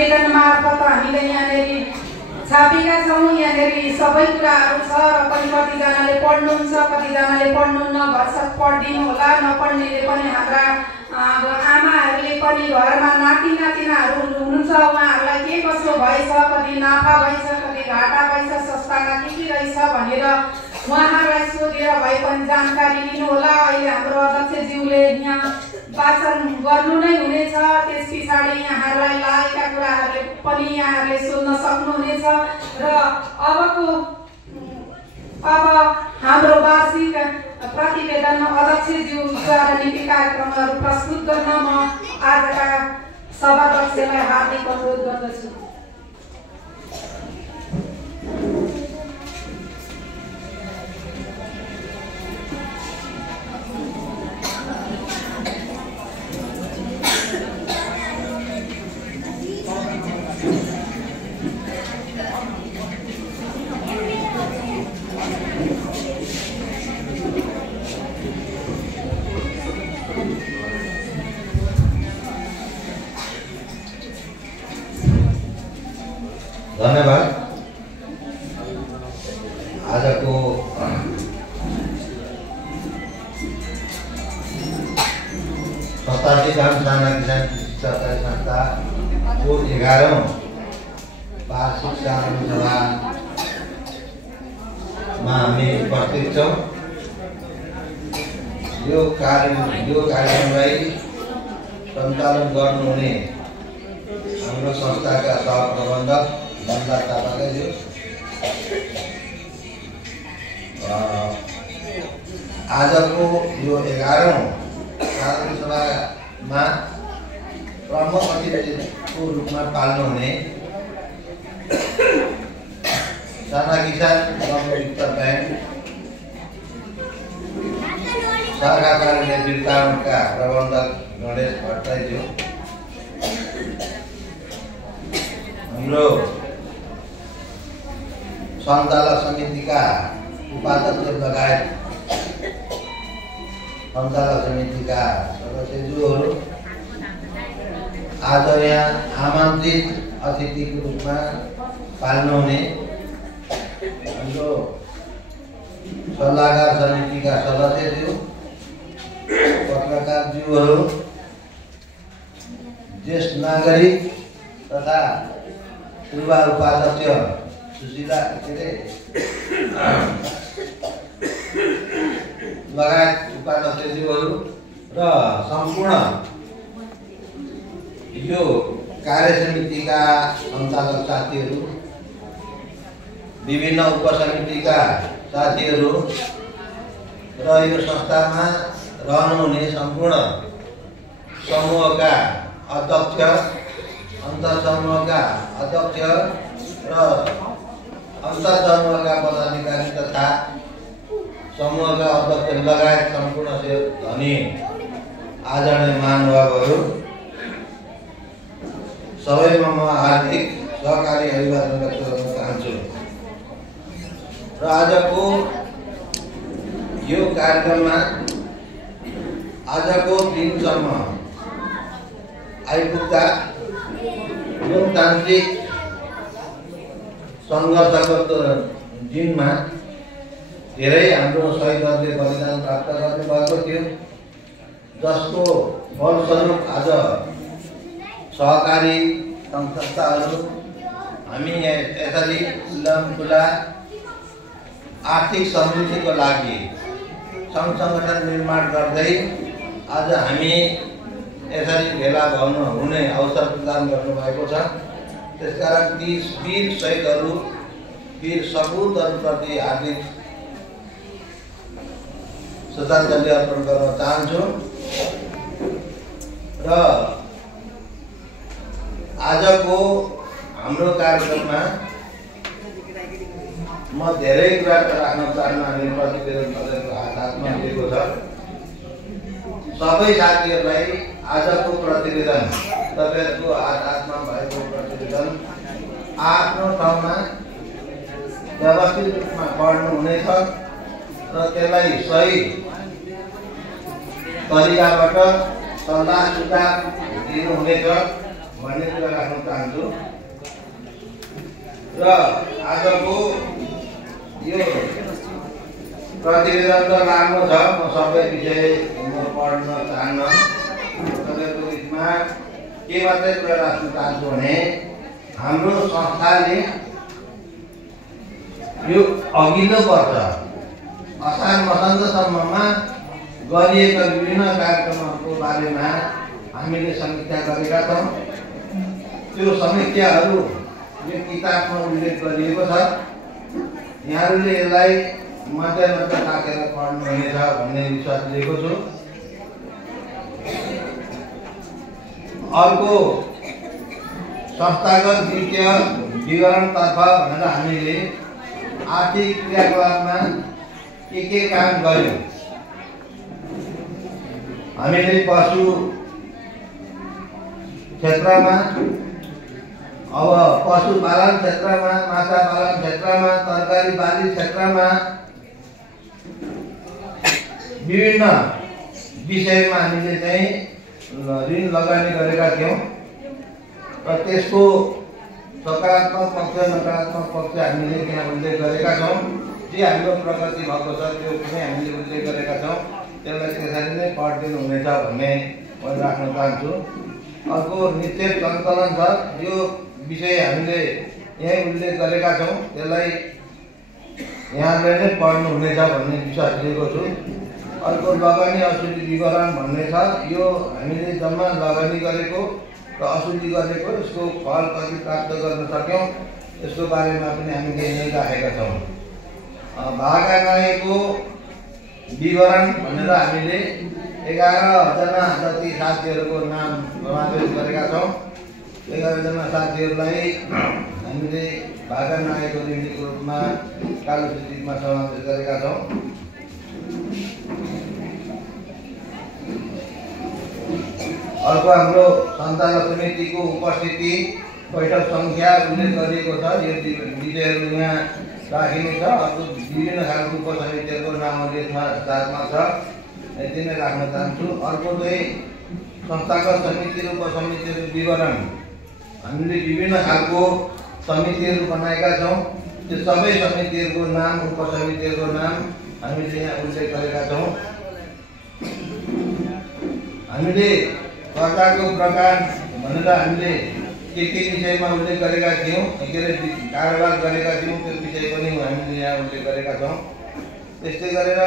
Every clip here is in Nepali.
निवेदन मार्फत हामीले यहाँनेरि छापेका छौँ। यहाँनेरि सबै कुराहरू छ र पनि कतिजनाले पढ्नुहुन्छ, कतिजनाले पढ्नुहुन्न, भरसक पढिदिनु होला। नपढ्नेले पनि हाम्रा आमाहरूले पनि घरमा नाति नातिनाहरू हुनुहुन्छ, उहाँहरूलाई के कसो भएछ, कति नाफा भएछ, कति घाटा भएछ, सस्तामा के रहेछ भनेर उहाँहरूलाई सोधेर भए पनि जानकारी लिनुहोला। अहिले हाम्रो अध्यक्षज्यूले यहाँ वाचन गर्नु नै हुनेछ। त्यस पछाडि यहाँहरूलाई लागेका कुराहरूले पनि यहाँहरूले सोध्न सक्नुहुनेछ। र अब हाम्रो वार्षिक प्रतिवेदन अध्यक्षज्यूद्वारा नीति कार्यक्रमहरू प्रस्तुत गर्न म आजका सभाध्यक्षलाई हार्दिक अनुरोध गर्दछु। धन्यवाद। आजको सतासी साना किसान सहकारी संस्थाको 11औं वार्षिक साधारण सभामा हामी उपस्थित छौँ। यो कार्यक्रमलाई सञ्चालन गर्नुहुने हाम्रो संस्थाका सहप्रबन्धक बन्दा थापाज्यू, आजको यो 11औं साधारण सभामा प्रमुख अतिथिको रूपमा पाल्नुहुने साना किसान वित्त ब्याङ्क शाखा कार्यालय बिर्ताउनका प्रबन्धक गणेश भट्टराईज्यू, हाम्रो सञ्चालक समितिका उपाध्यक्ष लगायत सञ्चालक समितिका सदस्यज्यूहरू, आज यहाँ आमन्त्रित अतिथिको रूपमा पाल्नुहुने हाम्रो सल्लाहकार समितिका सदस्यज्यू, पत्रकारज्यूहरू, ज्येष्ठ नागरिक तथा युवा उपाध्यक्ष सुशीला लगायत उपाध्यक्षज्यूहरू र सम्पूर्ण यो कार्य समितिका सञ्चालक साथीहरू, विभिन्न उपसमितिका साथीहरू र यो संस्थामा रहनुहुने सम्पूर्ण समूहका अध्यक्ष, अन्तर्समूहका अध्यक्ष र अन्तर्समूहका पदाधिकारी तथा समूहका अध्यक्ष लगायत सम्पूर्ण धनी आदरणीय महानुभावहरू, सबैमा म हार्दिक सहकारी अभिवादन व्यक्त गर्न चाहन्छु। र आजको यो कार्यक्रममा आजको दिनसम्म आइपुग्दा लोकतान्त्रिक सङ्घर्षको दिनमा धेरै हाम्रो शहीदहरूले बलिदान प्राप्त गर्नुभएको थियो, जसको फलस्वरूप आज सहकारी संस्थाहरू हामी यसरी खुला आर्थिक समृद्धिको लागि सङ्घ सङ्गठन निर्माण गर्दै आज हामी यसरी भेला हुने अवसर प्रदान गर्नुभएको छ। त्यसकारण ती वीर शहीदहरू, वीर सपुतहरूप्रति हार्दिक श्रद्धाञ्जली अर्पण गर्न चाहन्छु। र आजको हाम्रो कार्यक्रममा म धेरै कुरा राख्न चाहन्न। हामीले प्रतिवेदन तपाईँको हातमा दिएको छ। सबै साथीहरूलाई आजको प्रतिवेदन, तपाईँहरूको हातमा भएको प्रतिवेदन आफ्नो ठाउँमा व्यवस्थित रूपमा पढ्नुहुनेछ र त्यसलाई सही तरिकाबाट सल्लाह सुझाव दिनुहुनेछ भन्ने कुरा राख्न चाहन्छु। र आजको यो प्रतिवेदन त राम्रो छ, म सबै विषय म पढ्न चाहन्न। तपाईँको बिचमा के मात्रै कुरा राख्न चाहन्छु भने हाम्रो संस्थाले यो अघिल्लो वर्ष असार मसान्तसम्ममा गरिएका विभिन्न कार्यक्रमहरूको बारेमा हामीले समीक्षा गरेका छौँ। त्यो समीक्षाहरू यो किताबमा उल्लेख गरिएको छ। यहाँहरूले यसलाई मध्यान्ह राखेर पढ्नुहुनेछ भन्ने विश्वास लिएको छु। अर्को संस्थागत वित्तीय विवरणतर्फ भनेर हामीले आर्थिक क्रियाकलापमा के काम गर्यौँ। हामीले पशु क्षेत्रमा, अब पशुपालन क्षेत्रमा, माछा पालन क्षेत्रमा, तरकारी बाली क्षेत्रमा विभिन्न विषयमा हामीले चाहिँ ऋण लगानी गरेका थियौँ र त्यसको सकारात्मक पक्ष नकारात्मक पक्ष हामीले त्यहाँ उल्लेख गरेका छौँ। जे हाम्रो प्रगति भएको छ त्यो पनि हामीले उल्लेख गरेका छौँ। त्यसलाई त्यसरी नै पढिदिनु हुनेछ भन्ने म राख्न चाहन्छु। अर्को निश्चित सञ्चालन छ, यो विषय हामीले यहीँ उल्लेख गरेका छौँ। त्यसलाई यहाँले नै पढ्नु हुनेछ भन्ने विश्वास लिएको छु। अर्को लगानी असुली विवरण भन्ने छ। यो हामीले जम्मा लगानी गरेको र असुली गरेको यसको फल कति प्राप्त गर्न सक्यौँ यसको बारेमा पनि हामीले यहीँ राखेका छौँ। भागा नआएको विवरण भनेर हामीले 11 जना जति साथीहरूको नाम समावेश गरेका छौँ। 11 जना साथीहरूलाई हामीले भागा नआएको ऋणीको रूपमा कालो सूचीमा समावेश गरेका छौँ। अर्को हाम्रो सञ्चालन समितिको उपस्थिति बैठक सङ्ख्या उल्लेख गरिएको छ। यो विषयहरू यहाँ राखिनेछ। अर्को विभिन्न खालको उपसमितिहरूको नामहरू यसमा साथमा छ, यति नै राख्न चाहन्छु। अर्को चाहिँ संस्थागत समिति र उपसमितिहरूको विवरण। हामीले विभिन्न खालको समितिहरू बनाएका छौँ। त्यो सबै समितिहरूको नाम, उपसमितिहरूको नाम हामीले यहाँ उल्लेख गरेका छौँ। हामीले कर्ताको प्रकार भनेर हामीले के विषयमा उल्लेख गरेका थियौँ, के अरे कारोबार गरेका थियौँ, त्यो विषय पनि हामीले यहाँ उल्लेख गरेका छौँ। त्यस्तै गरेर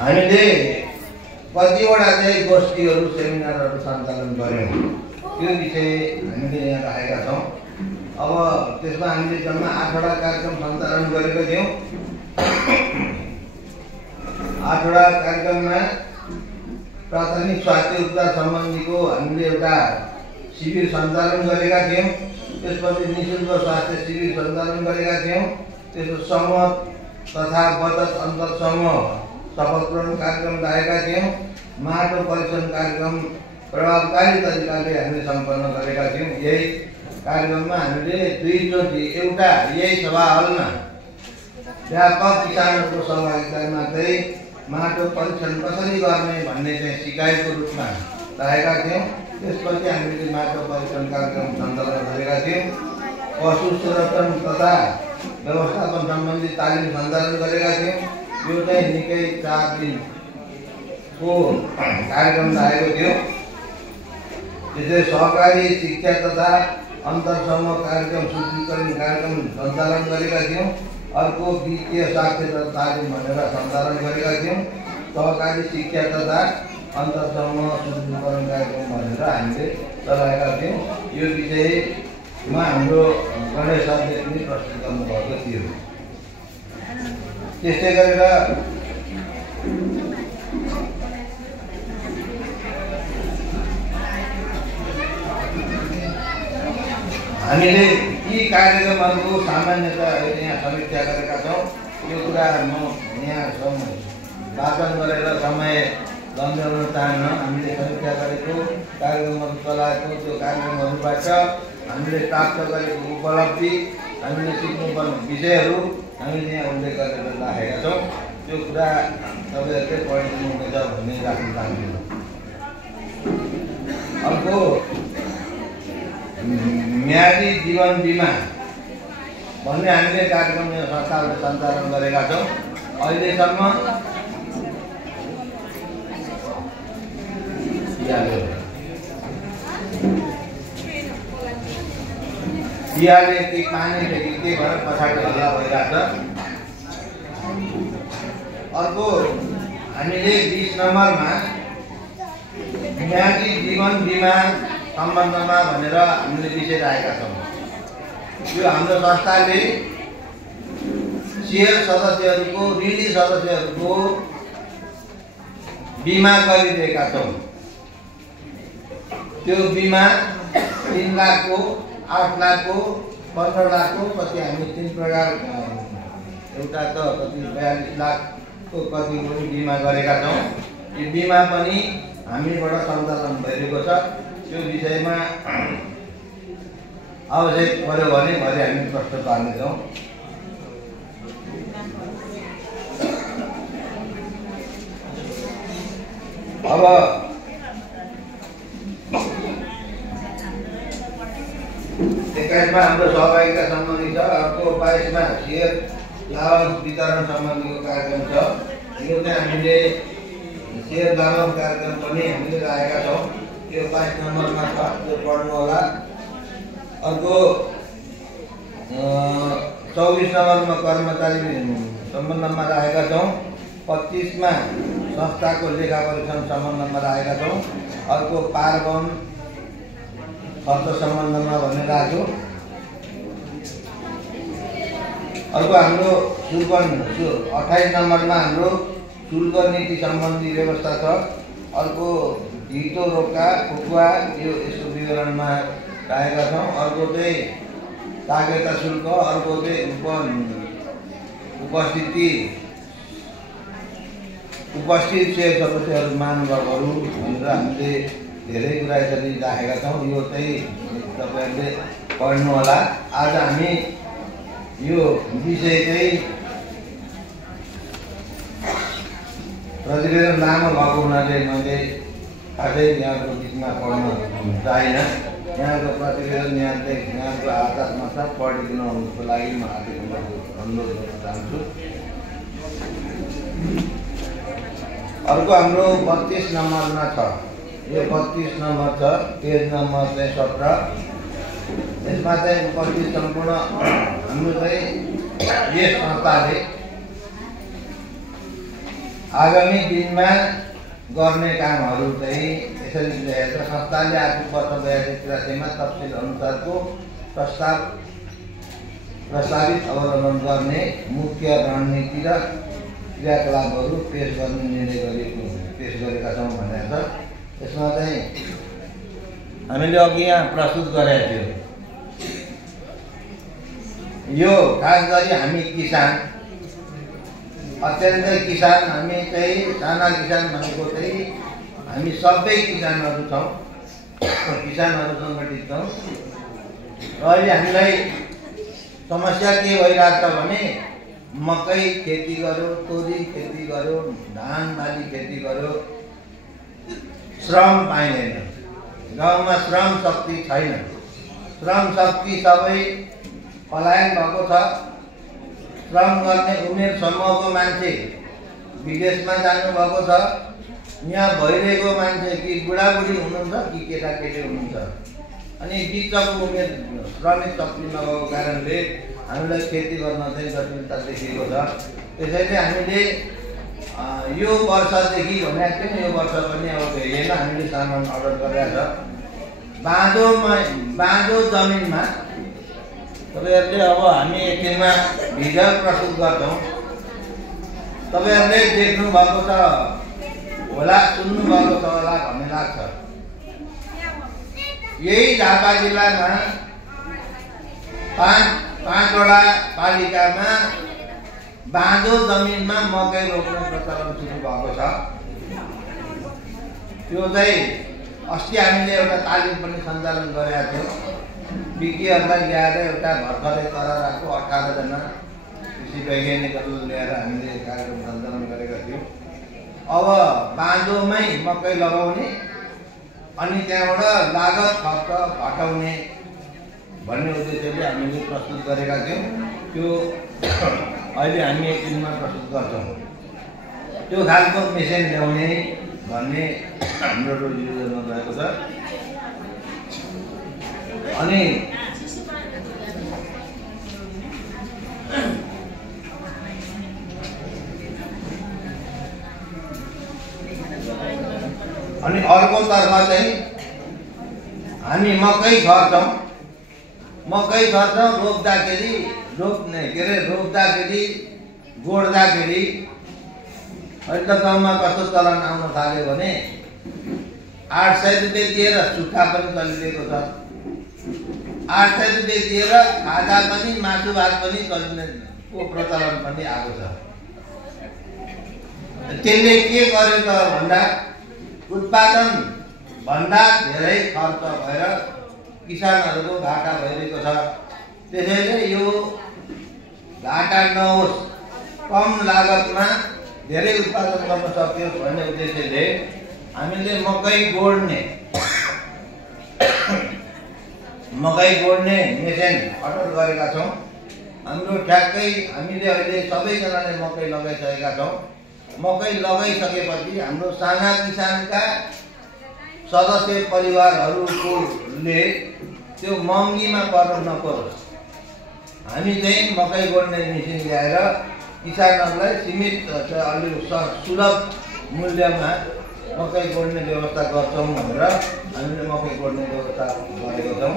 हामीले कतिवटा चाहिँ गोष्ठीहरू सेमिनारहरू सञ्चालन गऱ्यौँ, त्यो विषय हामीले यहाँ राखेका छौँ। अब त्यसमा हामीले जम्मा 8वटा कार्यक्रम सञ्चालन गरेका थियौँ। 8वटा कार्यक्रममा प्राथमिक स्वास्थ्य उपचार सम्बन्धीको हामीले एउटा शिविर सञ्चालन गरेका थियौँ। त्यसपछि निःशुल्क स्वास्थ्य शिविर सञ्चालन गरेका थियौँ। त्यसको समूह तथा बचत अन्तर समूह सफलपूर्ण कार्यक्रम राखेका थियौँ। माटो परीक्षण कार्यक्रम प्रभावकारी तरिकाले हामीले सम्पन्न गरेका थियौँ। यही कार्यक्रममा हामीले 2 चोटि एउटा यही सभा हलमा व्यापक किसानहरूको सहभागितामा चाहिँ माटो परीक्षण कसरी गर्ने भन्ने चाहिँ सिकाइको रूपमा राखेका थियौँ। त्यसपछि हामीले माटो परीक्षण कार्यक्रम सञ्चालन गरेका थियौँ। पशु संरक्षण तथा व्यवस्थापन सम्बन्धी तालिम सञ्चालन गरेका थियौँ। यो चाहिँ निकै 4 दिनको कार्यक्रम राखेको थियो। त्यसै सहकारी शिक्षा तथा अन्तरसमूह कार्यक्रम सूचीकरण कार्यक्रम सञ्चालन गरेका थियौँ। अर्को वित्तीय साक्षरता तालिम भनेर सञ्चालन गरेका थियौँ। सहकारी शिक्षा तथा अन्तरसमूह सूचीकरण कार्यक्रम भनेर हामीले चलाएका थियौँ। यो विषयमा हाम्रो गणेश सरले पनि प्रस्तुत गर्नुभएको थियो। त्यस्तै गरेर हामीले यी कार्यक्रमहरूको सामान्यतः यहाँ समीक्षा गरेका छौँ। यो कुरा म यहाँ वाचन गरेर समय लम्ब्याउन चाहन्न। हामीले समीक्षा गरेको कार्यक्रमहरू चलाएको त्यो कार्यक्रमहरूबाट हामीले प्राप्त गरेको उपलब्धि, हामीले सिक्नुपर्ने विषयहरू हामीले यहाँ उल्लेख गरेर राखेका छौँ। त्यो कुरा तपाईँहरूले पढिदिनु हुनेछ भन्ने राख्न चाहन्छु। अर्को म्यादी जीवन बिमा भन्ने हामीले कार्यक्रम यो संस्थाले सञ्चालन गरेका छौँ। अहिलेसम्म बिहारले के पानीदेखि के भएर पछाडि हल्ला भइरहेको छ। अर्को हामीले 20 नम्बरमा म्यादी जीवन बिमा सम्बन्धमा भनेर हामीले विषय राखेका छौँ। यो हाम्रो संस्थाले शेयर सदस्यहरूको ऋणी सदस्यहरूको बिमा गरिरहेका छौँ। त्यो बिमा 3 लाखको, 8 लाखको, 15 लाखको, कति हामी 3 प्रकार, एउटा त कति 42 लाखको कति पनि बिमा गरेका छौँ। यो बिमा पनि हामीबाट सञ्चालन भइरहेको छ। त्यो विषयमा आवश्यक पर्यो भने भरे हामी प्रस्तुत पार्नेछौँ। अब 21 मा हाम्रो सहभागिता सम्बन्धी छ। अर्को 22 मा शेयर लाभांश वितरण सम्बन्धीको कार्यक्रम छ। यो चाहिँ हामीले शेयर लाभांश कार्यक्रम पनि हामीले राखेका छौँ। यो 22 नम्बरमा छ, त्यो पढ्नु होला। अर्को 24 नम्बरमा कर्मचारी सम्बन्धमा राखेका छौँ। 25 मा संस्थाको लेखा परीक्षण सम्बन्धमा राखेका छौँ। अर्को पारवन खर्च सम्बन्धमा भनेर राख्यो। अर्को हाम्रो शुल्क 28 नम्बरमा हाम्रो शुल्क नीति सम्बन्धी व्यवस्था छ। अर्को ढितो रोका फुकुवा यो यसको विवरणमा राखेका छौँ। अर्को चाहिँ तागेता शुल्क, अर्को चाहिँ उपस्थित शेयर सदस्यहरू मानवर्गहरू भनेर हामीले धेरै कुरा यसरी राखेका छौँ। यो चाहिँ तपाईँहरूले पढ्नु होला। आज हामी यो विषय चाहिँ प्रतिवेदन लामो भएको हुनाले मैले खासै यहाँको बिचमा पढ्न चाहिनँ। यहाँको प्रतिवेदन यहाँको आधारमा सब पढिदिनुको लागि म हार्दिक अनुरोध गर्न चाहन्छु। अर्को हाम्रो 32 नम्बरमा छ। यो 32 नम्बर छ, पेज नम्बर चाहिँ 17। यसमा चाहिँ उपस्थित सम्पूर्ण हाम्रो चाहिँ यस संस्थाले आगामी दिनमा गर्ने कामहरू चाहिँ यसरी लेखेको छ। संस्थाले आर्थिक वर्ष 82-83 मा तफसिल अनुसारको प्रस्तावित अवलम्बन गर्ने मुख्य रणनीति र क्रियाकलापहरू पेश गर्ने निर्णय गरेका छौँ भनेको छ। यसमा चाहिँ हामीले अघि यहाँ प्रस्तुत गरेका थियौँ। यो खास गरी हामी किसान, अत्यन्तै किसान, हामी चाहिँ साना किसान भनेको चाहिँ हामी सबै किसानहरू छौँ, किसानहरू सङ्गठित छौँ। अहिले हामीलाई समस्या के भइरहेको छ भने मकै खेती गर्यो, तोरी खेती गर्यो, धान बाली खेती गर्यो, श्रम पाइँदैन। गाउँमा श्रम शक्ति छैन। श्रम शक्ति सबै पलायन भएको छ। श्रम गर्ने उमेर समूहको मान्छे विदेशमा जानुभएको छ। यहाँ भइरहेको मान्छे कि बुढाबुढी हुनुहुन्छ कि केटाकेटी हुनुहुन्छ। अनि बिचको उमेर श्रमिक शक्ति नभएको कारणले हामीलाई खेती गर्न चाहिँ जटिलता देखिएको छ। त्यसैले हामीले यो वर्षदेखि भनेको थियौँ, यो वर्ष पनि अब हेरेन, हामीले सामान अर्डर गरेका छ। बाँझो जमिनमा तपाईँहरूले अब हामी एकछिनमा भिडियो प्रस्तुत गर्छौँ। तपाईँहरूले देख्नुभएको छ होला, सुन्नुभएको छ होला भन्ने लाग्छ। यही झापा जिल्लामा 5वटा पालिकामा बाँझो जमिनमा मकै रोप्ने प्रचलन सुरु भएको छ। त्यो चाहिँ अस्ति हामीले एउटा तालिम पनि सञ्चालन गरेका थियौँ। विज्ञहरूलाई ल्याएर एउटा भर्खरै कराराको 18 जना कृषि वैज्ञानिकहरू ल्याएर हामीले कार्यक्रम सञ्चालन गरेका थियौँ। अब बाँझोमै मकै लगाउने अनि त्यहाँबाट लागत खर्च घटाउने भन्ने उद्देश्यले हामीले प्रस्तुत गरेका थियौँ। त्यो अहिले हामी एक दिनमा प्रस्तुत गर्छौँ। त्यो खालको मेसिन ल्याउने भन्ने हाम्रो योजना रहेको छ। अनि अर्कोतर्फ चाहिँ हामी मकै छर्छौँ। रोप्दाखेरि गोड्दाखेरि अहिले त गाउँमा कस्तो चलन आउन थाल्यो भने 800 रुपियाँ दिएर सुक्खा पनि चलिरहेको छ। 800 रुपियाँ दिएर खाजा पनि मासु भात पनि चलिनेको प्रचलन पनि आएको छ। त्यसले के गर्यो त भन्दा उत्पादन भन्दा धेरै खर्च भएर किसानहरूको घाटा भइरहेको छ। त्यसैले यो घाटा नहोस्, कम लागतमा धेरै उत्पादन गर्न सकियोस् भन्ने उद्देश्यले हामीले मकै गोड्ने मेसिन अर्डर गरेका छौँ। हाम्रो ठ्याक्कै हामीले अहिले सबैजनाले मकै लगाइसकेका छौँ। मकै लगाइसकेपछि हाम्रो साना किसानका सदस्य परिवारहरूले त्यो महँगीमा पर्न नपरोस्, हामी चाहिँ मकै गोड्ने मेसिन ल्याएर किसानहरूलाई सीमित अलि सुलभ मूल्यमा मकै गोड्ने व्यवस्था गर्छौँ भनेर हामीले मकै गोड्ने व्यवस्था गरेको छौँ।